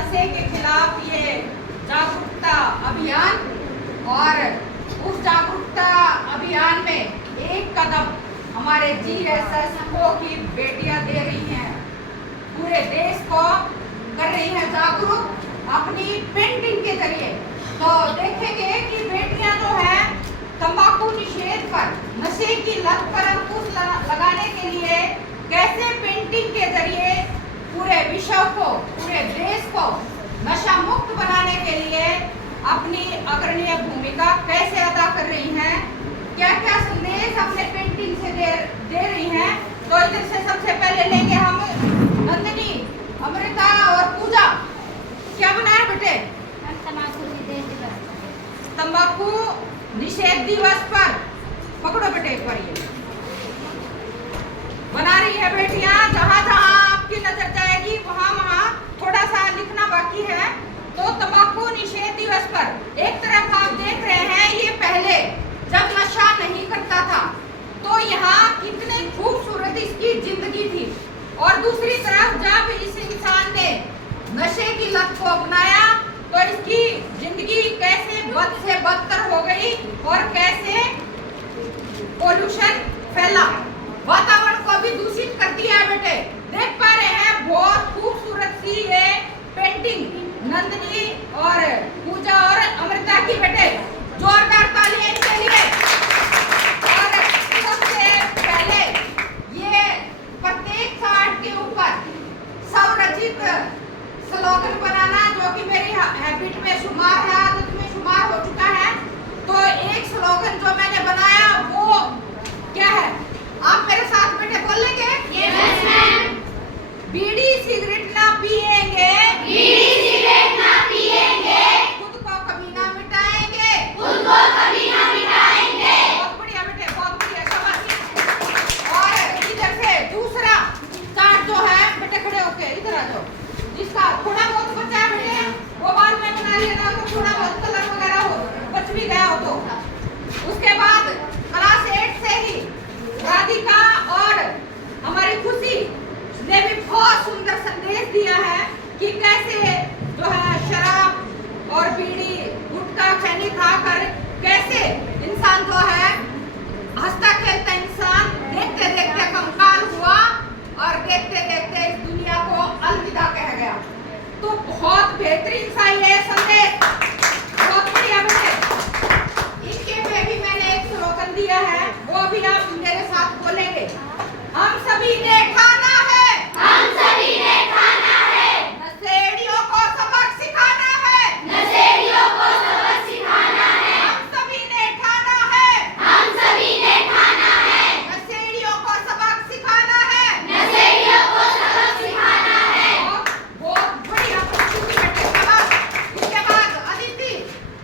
नशे के खिलाफ ये जागरूकता अभियान, और उस जागरूकता अभियान में एक कदम हमारे GSS की बेटियां दे रही हैं, पूरे देश को कर रही हैं जागरूक अपनी पेंटिंग के जरिए। तो देखेंगे कि बेटियां जो है तंबाकू निषेध पर, नशे की लत पर अंकुश लगाने के लिए कैसे पेंटिंग के जरिए पूरे विश्व को, पूरे देश को नशा मुक्त बनाने के लिए अपनी अग्रणीय भूमिका कैसे अदा कर रही हैं, क्या क्या संदेश अपने पेंटिंग से दे रही हैं। तो इधर से सबसे पहले लेंगे हम नंदिनी, अमृता और पूजा। क्या बनाया बेटे? तंबाकू निषेध दिवस पर पकड़ो बेटे एक बार, ये बना रही है बेटियां। जहां जहां आपकी नजर जाएगी वहां वहां थोड़ा सा लिखना बाकी है। तो तंबाकू निषेध दिवस पर एक तरफ आप देख रहे हैं, ये पहले जब नशा नहीं करता था तो यहाँ कितने खूबसूरत इसकी जिंदगी थी, और दूसरी तरफ जब इस इंसान ने नशे की लत को अपनाया तो इसकी जिंदगी कैसे बद से बदतर हो गई और कैसे पोल्यूशन फैला, वातावरण को भी दूषित कर दिया है बेटे। देख पा रहे हैं बहुत खूबसूरत सी ये पेंटिंग नंदिनी और पूजा और अमृता की बेटे, जोरदार तालियां इनके लिए। और सबसे पहले ये प्रत्येक कार्ड के ऊपर स्वरचित स्लोगन बनाना, जो कि मेरी हैबिट में शुमार है, आदत में शुमार हो चुका है। तो एक स्लोगन जो मैंने बनाया वो क्या है, आप मेरे साथ बेटे बोलेंगे? Yes ma'am. बीड़ी सिगरेट ना पिएंगे, बीड़ी सिगरेट ना पिएंगे, खुद को कभी ना मिटाएंगे, खुद को कभी ना मिटाएंगे। बहुत बढ़िया बेटे, बहुत बढ़िया, शाबाश। और इधर से दूसरा चार्ट जो है बेटे, खड़े होके इधर आ जाओ। जिसका थोड़ा बहुत बचा है बेटे वो बाद में बना लेना, तो थोड़ा बहुत कलर वगैरह हो बच भी गया हो तो। उसके बाद क्लास 8 से ही राधिका और हमारी खुशी ने भी बहुत सुंदर संदेश दिया है कि कैसे जो है शराब और बीड़ी गुटखा खैनी खाकर कैसे इंसान जो है हंसता खेलता इंसान देखते देखते कंकाल हुआ और देखते देखते इस दुनिया को अलविदा कह गया। तो बहुत बेहतरीन सा ये संदेश, बहुत बढ़िया बेटे। इनके पे भी मैंने एक स्लोगन दिया है, वो भी आप मेरे साथ बोलेंगे। हम सभी ने खाना है, हम सभी ने खाना है, नशेड़ियों को सबक सिखाना है, नशेड़ियों को सबक सिखाना है। हम सभी ने खाना है, हम सभी ने खाना है, नशेड़ियों को सबक सिखाना है, नशेड़ियों को सबक सिखाना है। बहुत बढ़िया बेटे, इसके बाद अदिति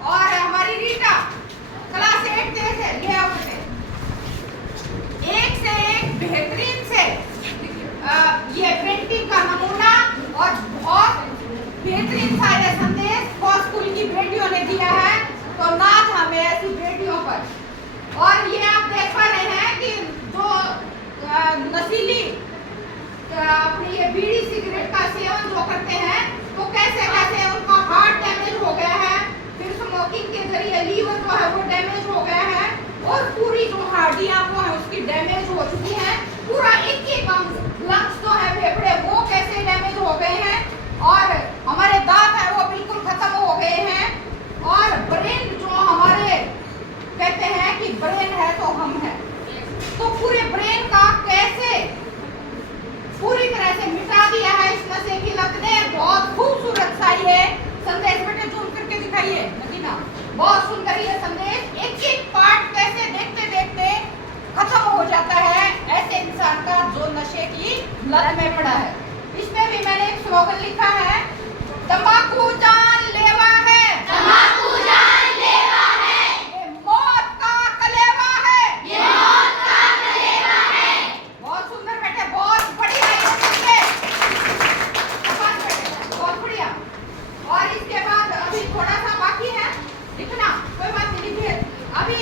और हमारी रीटा क्लास 8 से ले आओ बेटे। एक से एक बेहतरीन से ये पेंटिंग का नमूना और बहुत बेहतरीन सा ये संदेश बहुत स्कूल की बेटियों ने दिया है। तो नाच हमें ऐसी बेटियों पर। और ये आप देख पा रहे हैं कि जो नशीली अपनी ये बीड़ी सिगरेट का सेवन जो करते हैं तो कैसे कैसे उनका हार्ट डैमेज हो गया है, फिर स्मोकिंग के जरिए लीवर जो है वो डैमेज हो गया है, और पूरी जो हड्डियां वो है उसकी डैमेज हो चुकी है। पूरा एक एक लंग्स जो है फेफड़े वो कैसे डैमेज हो गए हैं, और हमारे दांत है वो बिल्कुल खत्म हो गए हैं, और ब्रेन जो हमारे कहते हैं कि ब्रेन है तो हम है, तो पूरे ब्रेन का कैसे पूरी तरह से मिटा दिया है इस नशे की लत ने। बहुत खूबसूरत सा ये संदेश बेटे, जूम करके दिखाइए नदीना, बहुत सुंदर ये संदेश। एक एक पार्ट कैसे देखते देखते खत्म हो जाता है ऐसे इंसान का जो नशे की लत में पड़ा है। इसमें भी मैंने एक स्लोगन लिखा है, तंबाकू जानलेवा है, तंबाकू जानलेवा है, ये मौत का कलेवा है, ये मौत का कलेवा है। बहुत सुंदर बेटे, बहुत बढ़िया ये संदेश, बहुत बढ़िया। और इसके बाद अभी थोड़ा सा बाकी है लिखना, कोई बात नहीं, लिखिए। अभी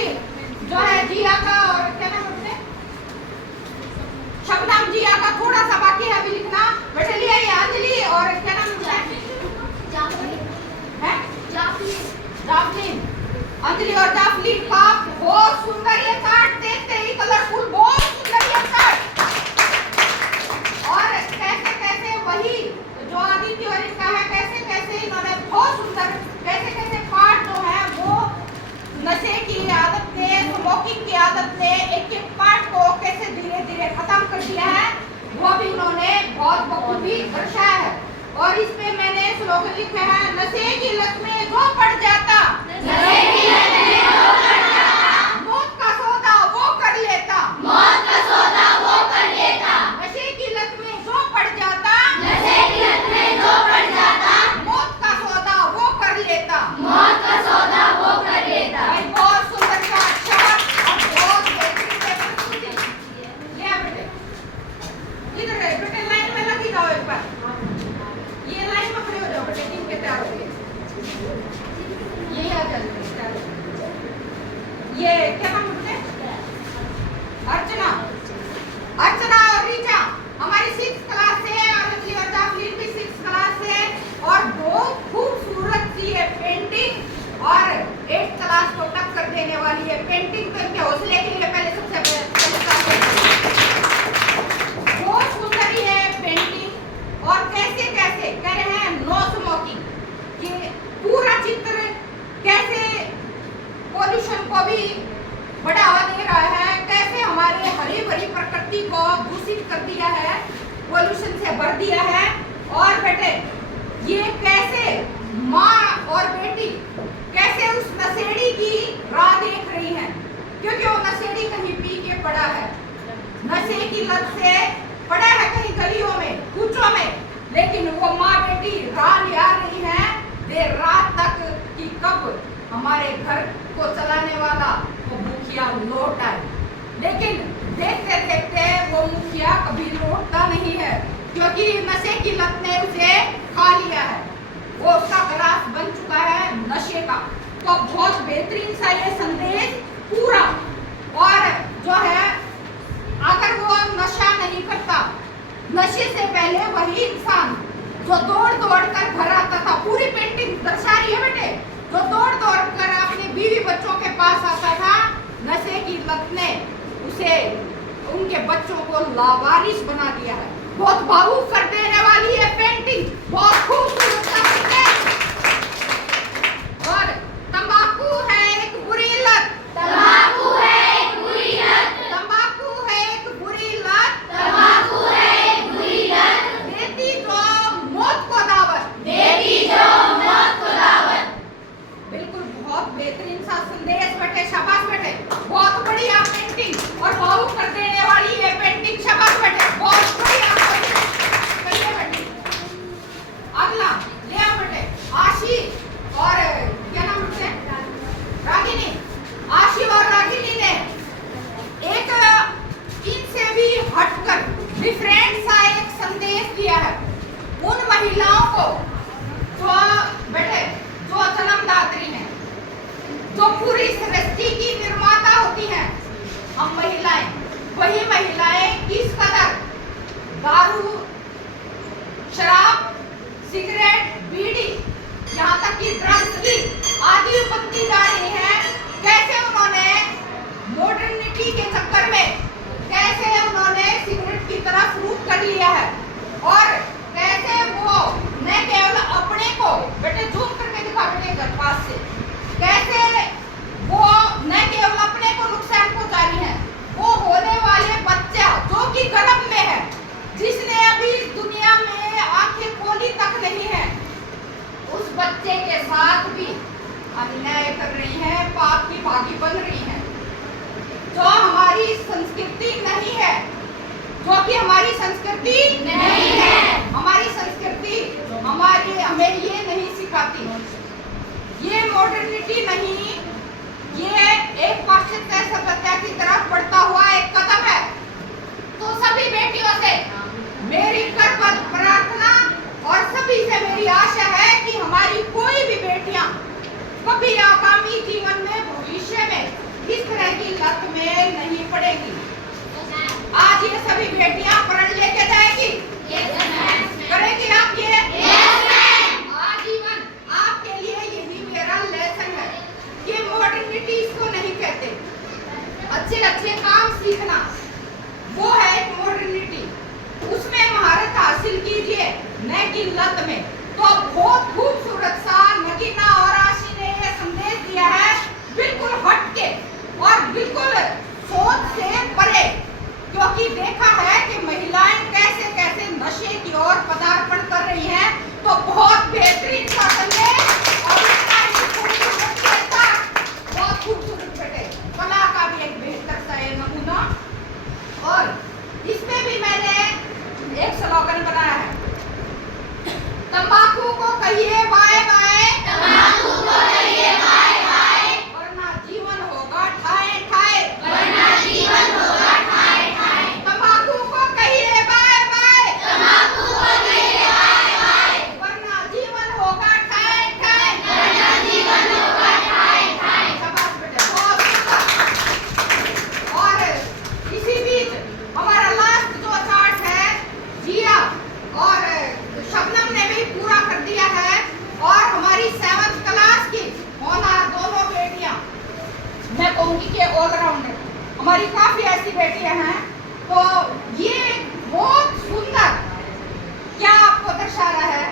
जो है जिया का और क्या नाम है शबनम जिया का थोड़ा सा बाकी है अभी लिखना। बेटे लिए अंजलि और क्या नाम है जाफलीन, अंजलि और जाफलीन का बहुत सुंदर ये कार्ड, देखते ही कलरफुल, बहुत सुंदर ये कार्ड। और कैसे कैसे वही जो आदित्य और इनका है, कैसे कैसे इन्होंने बहुत सुंदर कैसे कैसे पार्ट जो है वो नशे की आदत ने, स्मोकिंग की आदत ने एक एक पार्ट को कैसे धीरे धीरे खत्म कर दिया है, वो भी इन्होंने बहुत बखूबी दर्शाया है। और इस पे मैंने स्लोगन लिखे हैं, नशे की लत में जो पड़ जाता, नशे की लत में जो पड़ जाता, मौत का सौदा वो कर लेता, मौत का सौदा वो कर लेता। नशे की लत में जो पड़ जाता, नशे की लत में जो पड़ जाता, मौत का सौदा वो कर लेता, मौत का सौदा वो कर लेता। भाई बहुत सुंदर का अच्छा और बहुत बेहतरीन। ले आ बेटे, इधर है बेटे, लाइन में लगी जाओ एक बार, ये लाइन में खड़े हो जाओ बेटे, टीम के तैयार हो गए, यही आ जाओ तैयार हो। ये क्या नाम है बेटे? अर्चना, अर्चना और रीचा हमारी 6th क्लास से, और अंजलि और जाफलीन भी 6th क्लास से, और बहुत खूबसूरत सी है पेंटिंग, और 8th क्लास को टक्कर देने वाली है पेंटिंग। तो इनके हौसले के लिए पहले सबसे बहुत सुंदर ही है पेंटिंग। और कैसे कैसे कह रहे हैं नो स्मोकिंग, कि पूरा चित्र कैसे पॉल्यूशन को भी बढ़ावा दे रहा है, कैसे हमारे हरी भरी प्रकृति को दूषित कर दिया है, पॉल्यूशन से भर दिया है। और बेटे ये कैसे माँ और बेटी कैसे उस नशेड़ी की राह देख रही हैं, क्योंकि वो नशेड़ी कहीं पी के पड़ा है, नशे की लत से पड़ा है कहीं गलियों में कूचों में, लेकिन वो माँ बेटी राह निहार रही है देर रात तक कि कब हमारे घर को चलाने वाला वो मुखिया लौट आए। लेकिन देखते देखते वो मुखिया कभी लौटता नहीं है, क्योंकि नशे की लत ने उसे खा लिया है, वो उसका ग्रास बन चुका है नशे का। तो बहुत बेहतरीन सा ये संदेश पूरा। और जो है अगर वो नशा नहीं करता, नशे से पहले वही इंसान जो दौड़ दौड़ कर घर आता था, पूरी पेंटिंग दर्शा रही है बेटे, जो दौड़ दौड़ कर अपने बीवी बच्चों के पास आता था, नशे की लत ने उसे, उनके बच्चों को लावारिस बना दिया है। बहुत भावुक कर देने वाली है पेंटिंग, बहुत खूबसूरत है। और तंबाकू है एक बुरी लत, तंबाकू है एक बुरी लत, तंबाकू है एक बुरी लत, तंबाकू है एक बुरी लत, देती जो मौत को दावत, देती जो मौत को दावत। बिल्कुल बहुत बेहतरीन सा संदेश बेटे, शाबाश बेटे, बहुत बढ़िया पेंटिंग और भावुक कर देने वाली है पेंटिंग, शाबाश बेटे, बहुत बढ़िया। अगला ले आओ बेटे, आशी और क्या नाम है रागिनी। आशी और रागिनी ने एक इनसे भी हटकर डिफरेंट सा एक संदेश दिया है उन महिलाओं को जो बेटे जो जन्मदात्री हैं, जो पूरी सृष्टि की निर्माता होती हैं। हम महिलाएं, वही महिलाएं किस कदर दारू, शराब, सिगरेट, बीड़ी, यहाँ तक कि ड्रग्स की आदि बनती जा रही हैं। कैसे उन्होंने मॉडर्निटी के चक्कर में कैसे उन्होंने सिगरेट की तरफ रुख कर लिया है, और कैसे वो न केवल अपने को बेटे जूम करके दिखा बेटे घर पास से, कैसे वो न केवल अपने को नुकसान पहुंचा रही है, वो होने वाले बच्चा जो कि गर्भ में है, जिसने अभी दुनिया में आंखें खोली तक नहीं है, उस बच्चे के साथ भी अन्याय कर रही है, पाप की भागी बन रही है। जो हमारी संस्कृति नहीं है, जो कि हमारी संस्कृति नहीं है, हमारी संस्कृति हमें ये नहीं सिखाती, ये मॉडर्निटी नहीं, ये एक पाश्चात्य सभ्यता की तरफ बढ़ता हुआ एक कदम है। तो सभी बेटियों से मेरी करबद्ध प्रार्थना और सभी से मेरी आशा है कि हमारी कोई भी बेटियां कभी आगामी जीवन में, भविष्य में इस तरह की लत में नहीं पड़ेगी। आज ये सभी बेटियां प्रण लेके जाएगी, करेगी आप ये? आजीवन आपके लिए यही मेरा लेसन है। अच्छे काम सीखना, वो है एक मॉडर्निटी। उसमें महारत हासिल कीजिए न कि लत में। तो बहुत खूबसूरत सा नगीना और आशी ने ये संदेश दिया है, बिल्कुल हटके और बिल्कुल सोच से परे, क्योंकि देखा है कि महिलाएं कैसे कैसे नशे की ओर पदार्पण कर रही हैं। तो बहुत बेहतरीन सा संदेश और इतना ही खूबसूरत कहता, बहुत खूबसूरत बेटे, कला का भी एक बेहतर सा ये नमूना। और इसमें भी मैंने एक स्लोगन बनाया है, तंबाकू को कहिए बाय बाय, तंबाकू को कहिए बाय बाय, वरना जीवन होगा ठाए ठाए, वरना जीवन होगा ठाए ठाए। तंबाकू को कहिए बाय बाय, तंबाकू को कहिए बाय बाय, वरना जीवन होगा ठाए ठाए, वरना जीवन होगा ठाए ठाए। शाबाश बेटे, बहुत अच्छा। और इसी बीच हमारा लास्ट जो चार्ट है, जिया और शबनम ने भी पूरा कर दिया है। और हमारी 7th क्लास की होनहार दोनों बेटियां, मैं कहूंगी कि ऑलराउंडर, हमारी काफी ऐसी बेटियां हैं। तो ये बहुत सुंदर, क्या आपको दर्शा रहा है,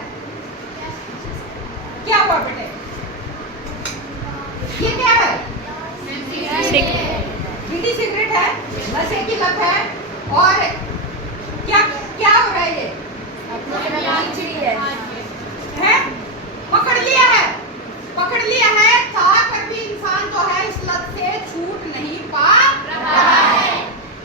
क्या हुआ बेटे, ये क्या है, बीड़ी सिगरेट है, नशे की लत है। और क्या क्या हो रहा है, ये है, पकड़ लिया है, पकड़ लिया है, चाह कर भी इंसान जो है इस लत से छूट नहीं पा रहा है।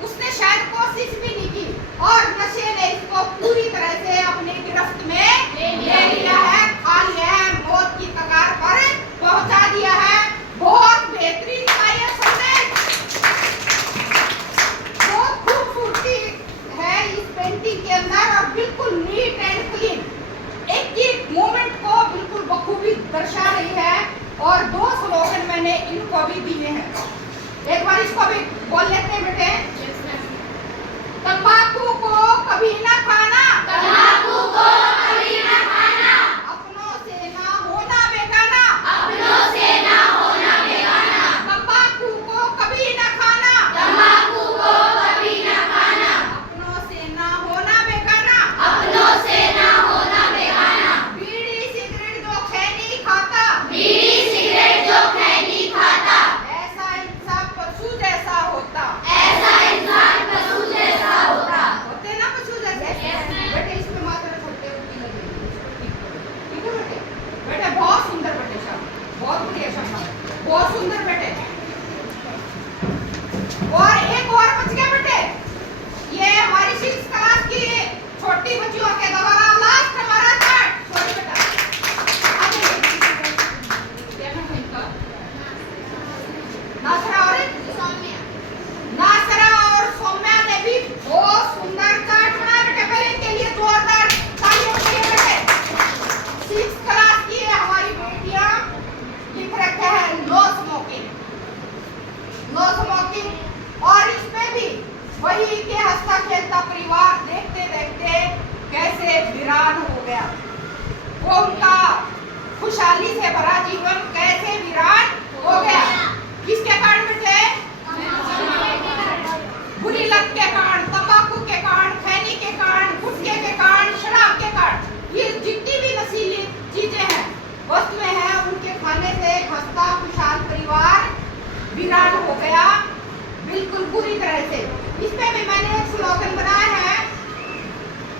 उसने शायद कोशिश भी नहीं की और नशे ने इसको पूरी तरह से अपनी गिरफ्त में ले लिया है, खा लिया है, मौत की कगार पर पहुंचा दिया है। बहुत बेहतरीन था ये संदेश, बहुत खूबसूरती है इस पेंटिंग के अंदर और बिल्कुल नीट एंड क्लीन, एक एक मोमेंट को बिल्कुल बखूबी दर्शा रही है। और 2 स्लोगन मैंने इनको भी दिए हैं, एक बार इसको भी बोल लेते हैं बेटे। तंबाकू को कभी ना खाना, तंबाकू को कभी ना खाना, अपनों से ना होना बेगाना, अपनों से ना होना बेगाना। तंबाकू को कभी ना खाना, तंबाकू को कभी ना खाना, अपनों से ना होना बेगाना। अपनों से ना होना बेगाना। बीड़ी सिगरेट जो खैनी खाता, बीड़ी सिगरेट जो खैनी खाता, ऐसा इंसान पशु जैसा होता, ऐसा इंसान पशु जैसा होता। होते ना पशु जैसे। Yes, ma'am. बेटे इसमें मात्र छोटे की लगेगी, ठीक है बेटे, बेटे बहुत सुंदर बेटे, शाबाश, बहुत बढ़िया, शाबाश, बहुत सुंदर बेटे। और एक और बच गया बेटे, ये हमारी 6th क्लास की छोटी बच्चियों के द्वारा लास्ट हमारा चार्ट, सॉरी बेटा, आ जाइए। क्या नाम है इनका? नासरा और सौम्या। नासरा और सौम्या ने भी बहुत सुंदर चार्ट बनाया बेटे, पहले इनके लिए जोरदार तालियां बजाइए बेटे। 6th क्लास की हमारी बेटियां लिख रखे हैं नो स्मोकिंग, नो स्मोकिंग। और इसमें भी वही के हंसता खेलता परिवार देखते देखते कैसे वीरान हो गया, वो उनका खुशहाली से भरा जीवन कैसे वीरान हो गया, किसके कारण बेटे, बुरी लत के कारण, तंबाकू के कारण, खैनी के कारण, गुटखे के कारण, शराब के कारण। ये जितनी भी नशीली चीजें हैं, वस्तुएं हैं, उनके खाने से एक हंसता खुशहाल परिवार वीरान हो गया, बिल्कुल बुरी तरह से। इसमें भी मैंने एक स्लोगन बनाया है,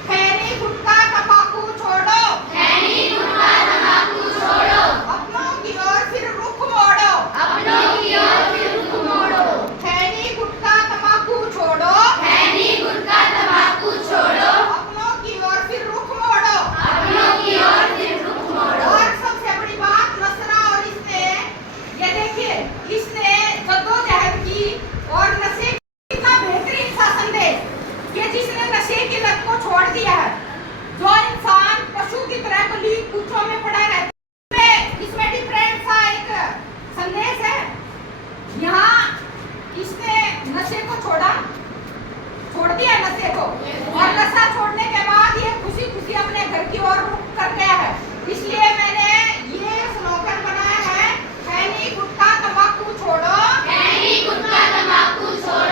खैनी गुटखा तंबाकू छोड़ो, खैनी गुटखा तंबाकू छोड़ो, अपनों की ओर फिर रुख मोड़ो, अपनों की ओर फिर रुख मोड़ो। खैनी गुटखा तंबाकू छोड़ो, खैनी गुटखा तंबाकू छोड़ो, अपनों की ओर फिर रुख मोड़ो। अपनों की ओर फिर रुख मोड़ो। और सबसे बड़ी बात, नसरा और इसने, ये देखिए, इसने जद्दोजहद की और नशे का बेहतरीन सा संदेश, कि जिसने नशे की लत को छोड़ दिया है, जो इंसान पशु की तरह गली कूचों में पड़ा रहता है, इसमें डिफरेंट सा एक संदेश है। यहाँ इसने नशे को छोड़ा, छोड़ दिया नशे को, और नशा छोड़ने के बाद ये खुशी खुशी अपने घर की ओर रुख कर गया है। इसलिए मैंने ये स्लोगन बनाया है, खैनी गुटखा तंबाकू छोड़ो, खैनी गुटखा तंबाकू छोड़ो,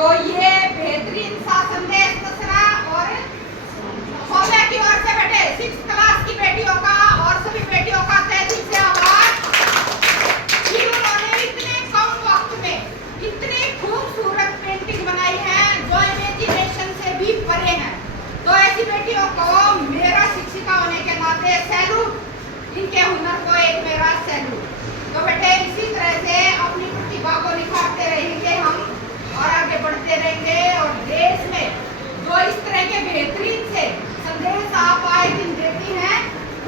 तो ये बेहतरीन सा संदेश दूसरा और सौम्या की ओर से बेटे 6th क्लास की बेटियों का और सभी बेटियों का तहे दिल से आभार कि उन्होंने इतने कम वक्त में इतनी खूबसूरत पेंटिंग बनाई है जो इमेजिनेशन से भी परे है। तो ऐसी बेटियों को मेरा शिक्षिका होने के नाते सैल्यूट, इनके हुनर को एक मेरा सैल्यूट। तो बेटे इसी तरह से अपनी प्रतिभा को निखारते रहेंगे हम और आगे बढ़ते रहेंगे और देश में जो इस तरह के बेहतरीन से संदेश आप आए दिन देती हैं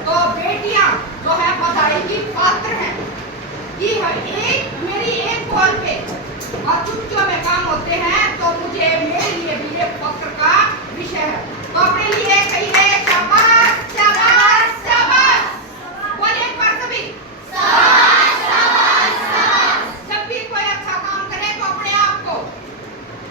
तो बेटियां जो है बधाई की पात्र हैं कि एक मेरी एक कॉल पे और चुटकियों में काम होते हैं। तो मुझे मेरे लिए भी ये फक्र का विषय है। तो अपने लिए कहिए शाबाश शाबाश शाबाश, बोलिए एक बार सभी शाबाश शाबाश शाबाश। जब भी कोई अच्छा काम करे तो अपने आप को,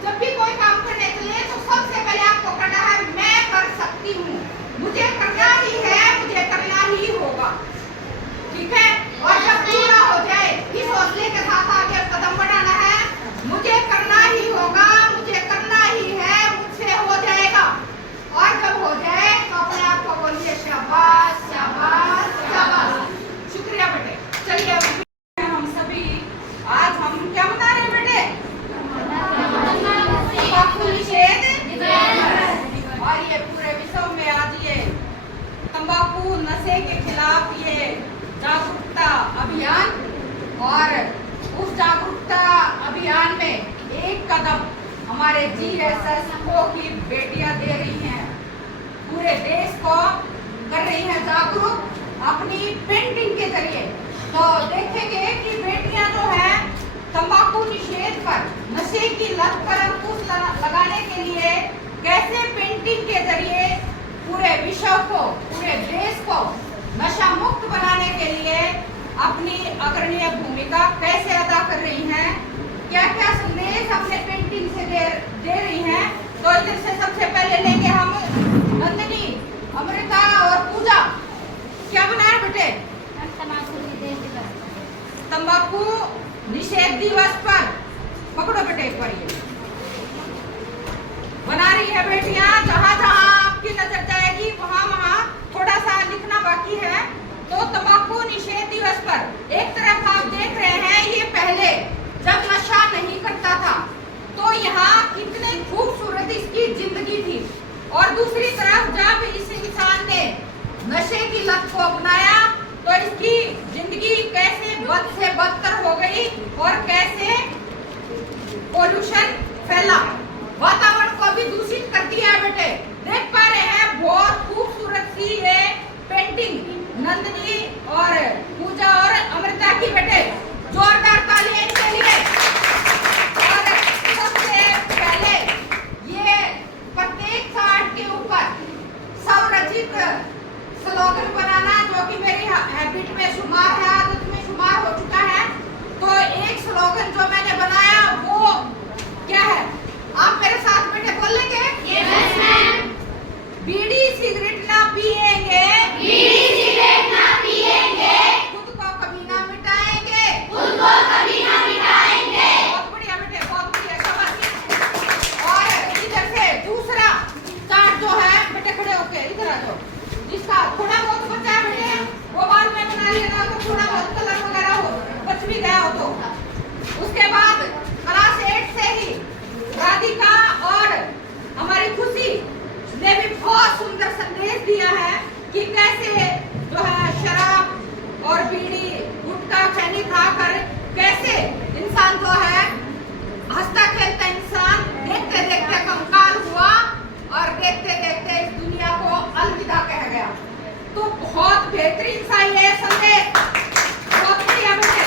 जब भी कोई काम करने चले तो सबसे पहले आपको करना है मैं कर सकती हूँ, मुझे करना ही है, मुझे करना ही होगा, ठीक है। और जब पूरा हो जाए इस हौसले के साथ आगे कदम बढ़ाना है, मुझे करना ही होगा, मुझे करना ही है, मुझसे हो जाएगा। और जब हो जाए तो अपने आप को बोलिए शाबाश शाबाश शाबाश। शुक्रिया बेटे। चलिए हम सभी आज हम क्या बता रहे हैं बेटे? तंबाकू निषेध और ये पूरे विश्व में आज ये तंबाकू नशे के खिलाफ ये जागरूकता अभियान और उस जागरूकता अभियान में एक कदम हमारे GSS को की बेटियां दे रही हैं, पूरे देश को कर रही हैं जागरूक अपनी पेंटिंग के जरिए। तो देखेंगे कि बेटियां जो है तंबाकू निषेध पर नशे की लत पर अंकुश लगाने के लिए कैसे पेंटिंग के जरिए पूरे विश्व को, पूरे देश को नशा मुक्त बनाने के लिए अपनी अग्रणीय भूमिका कैसे अदा कर रही हैं, क्या क्या संदेश अपने पेंटिंग से दे रही हैं। तो इधर से सबसे पहले लेंगे हम नंदिनी, अमृता और पूजा। क्या बनाया बेटे? तंबाकू निषेध दिवस पर पकड़ो बेटे एक बार ये बना रही है बेटियां। जहाँ जहाँ आपकी नजर जाएगी वहाँ वहाँ थोड़ा सा लिखना बाकी है। तो तंबाकू निषेध दिवस पर एक तरफ आप देख रहे हैं ये पहले जब नशा नहीं करता था तो यहाँ कितने खूबसूरत इसकी जिंदगी थी, और दूसरी तरफ जब इस इंसान ने नशे की लत को अपनाया तो इसकी जिंदगी कैसे बद से बदतर हो गई और कैसे पोल्यूशन फैला, वातावरण को भी दूषित कर दिया है बेटे। देख पा रहे हैं बहुत खूबसूरत सी ये पेंटिंग नंदिनी और पूजा और अमृता की बेटे, जोरदार तालियां इनके लिए। और सबसे पहले ये प्रत्येक चार्ट के ऊपर स्वरचित स्लोगन बनाना जो कि मेरी हैबिट में शुमार है, आदत में शुमार हो चुका है। तो एक स्लोगन जो मैंने बनाया वो क्या है, आप मेरे साथ बेटे बोलेंगे? Yes ma'am. बीड़ी सिगरेट ना पिएंगे, बीड़ी सिगरेट ना पिएंगे, खुद को कभी ना मिटाएंगे, खुद को कभी ना मिटाएंगे। बहुत बढ़िया बेटे, बहुत बढ़िया, शाबाश। और इधर से दूसरा चार्ट जो है बेटे खड़े होके इधर आ जाओ, जिसका थोड़ा बहुत बचा है बेटे वो बाद में बना लेना, तो थोड़ा बहुत कलर वगैरह हो बच भी गया हो तो। उसके बाद क्लास 8 से ही राधिका और हमारी खुशी ने भी बहुत सुंदर संदेश दिया है कि कैसे जो है शराब और बीड़ी गुटखा खैनी खाकर कैसे इंसान जो है हंसता खेलता इंसान देखते देखते कंकाल हुआ और देखते देखते इस दुनिया को अलविदा कह गया। तो बहुत बेहतरीन सा ये संदेश, बहुत बढ़िया बेटे।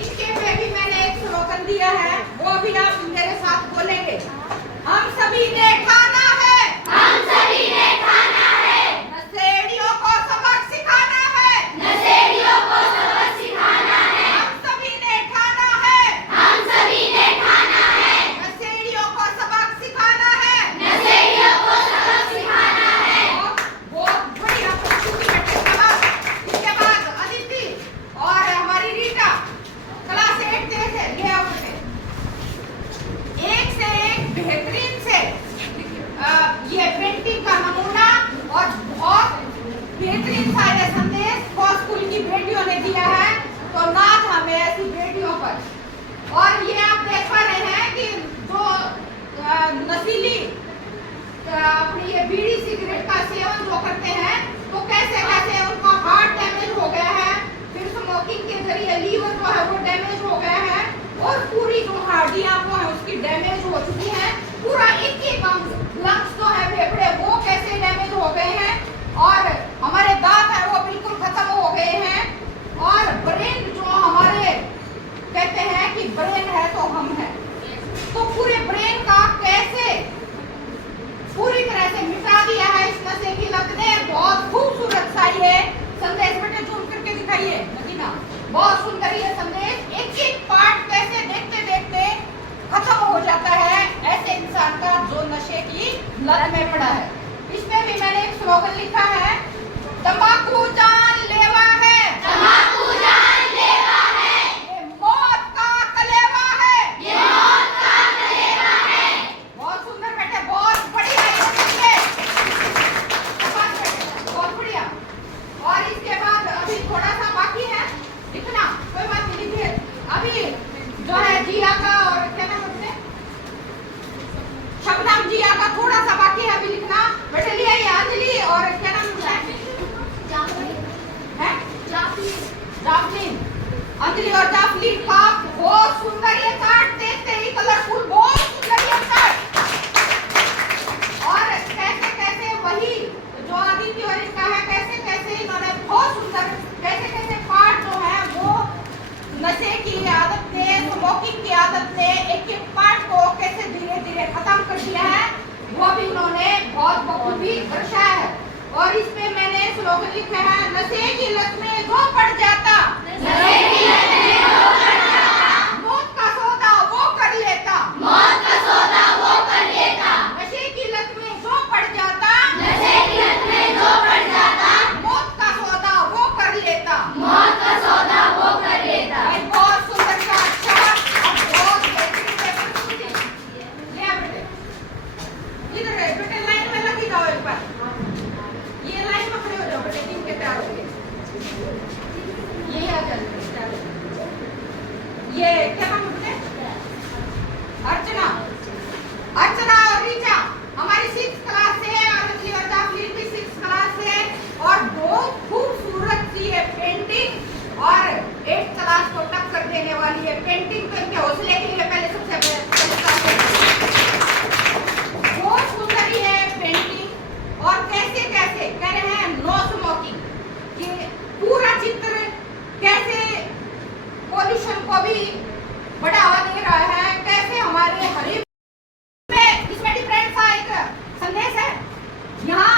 इनके पे भी मैंने एक स्लोगन दिया है, वो भी आप मेरे साथ बोलेंगे। हम सभी ने खाना बेहतरीन सा ये संदेश स्कूल की बेटियों ने दिया है, तो नाच हमें ऐसी बेटियों पर। और ये आप देख पा रहे हैं कि जो नशीली अपनी ये बीड़ी सिगरेट का सेवन जो करते हैं, तो कैसे कैसे उनका हार्ट डैमेज हो गया है, फिर स्मोकिंग के जरिए लीवर जो है वो डैमेज हो गया है, और पूरी जो हड्डियां वो है उसकी डैमेज हो चुकी है। पूरा एक एक लंग्स जो है फेफड़े वो कैसे डैमेज हो गए हैं, और हमारे दांत है वो बिल्कुल खत्म हो गए हैं, और ब्रेन जो हमारे कहते हैं कि ब्रेन है तो हम है, तो पूरे ब्रेन का कैसे पूरी तरह से मिटा दिया है इस नशे की लत ने। बहुत खूबसूरत सा ये संदेश, बेटे जूम करके दिखाइए नगीना, बहुत सुंदर ये संदेश। एक एक पार्ट कैसे देखते देखते खत्म हो जाता है ऐसे इंसान का जो नशे की लत में पड़ा है। इसमें भी मैंने एक स्लोगन लिखा है, तंबाकू जानलेवा है, तंबाकू जानलेवा है, ये मौत का कलेवा है, ये मौत का कलेवा है। बहुत सुंदर बेटे, बहुत बढ़िया ये संदेश, शाबाश बेटे, बहुत बढ़िया। और इसके बाद अभी थोड़ा सा बाकी है लिखना, कोई बात नहीं, लिखिए। अभी जो है जिया का और क्या नाम है शबनम जिया का थोड़ा सा बाकी है अभी लिखना, बेटे लिया ये अंजलि और क्या नाम है जाफलीन, अंजलि और जाफलीन का बहुत सुंदर ये कार्ड, देखते ही कलरफुल, बहुत सुंदर ये कार्ड। और कैसे कैसे वही जो आदित्य और इसका है, कैसे कैसे इन्होंने बहुत सुंदर कैसे कैसे पार्ट जो है वो नशे की आदत ने, स्मोकिंग की आदत ने एक एक पार्ट को कैसे धीरे धीरे खत्म कर दिया है, वो भी उन्होंने बहुत बखूबी दर्शाया है। और इसमें मैंने स्लोगन लिखा है, नशे की लत में जो पड़ जाता, नशे की लत में जो पड़ जाता, मौत का सौदा वो कर लेता, मौत का सौदा वो कर लेता। नशे की लत में जो पड़ जाता, नशे की लत में जो पड़ जाता, मौत का सौदा वो कर लेता, मौत का सौदा वो कर लेता। ये बहुत सुंदर सा अच्छा और बहुत बेहतरीन प्रस्तुति। ले आ बेटे, इधर है बेटे, लाइन में लग जाओ एक बार, ये लाइन में खड़े हो जाओ बेटे, टीम के तैयार हो गए, ये आ जाओ तैयार हो गए। ये क्या नाम है बेटे? अर्चना, अर्चना और रीचा हमारी 6th क्लास से, और अंजलि और जाफलीन भी 6th क्लास से, और बहुत खूबसूरत सी है पेंटिंग, और 8th क्लास को टक्कर देने वाली है पेंटिंग, तो इनके हौसले के लिए पहले सबसे पहले बहुत सुंदर ही है पेंटिंग। और कैसे कैसे कह रहे हैं नो स्मोकिंग, कि पूरा चित्र कैसे पॉल्यूशन को भी बढ़ावा दे रहा है, कैसे हमारे हरे इसमें डिफरेंट सा एक संदेश है। यहाँ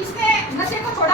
इसने नशे को छोड़ा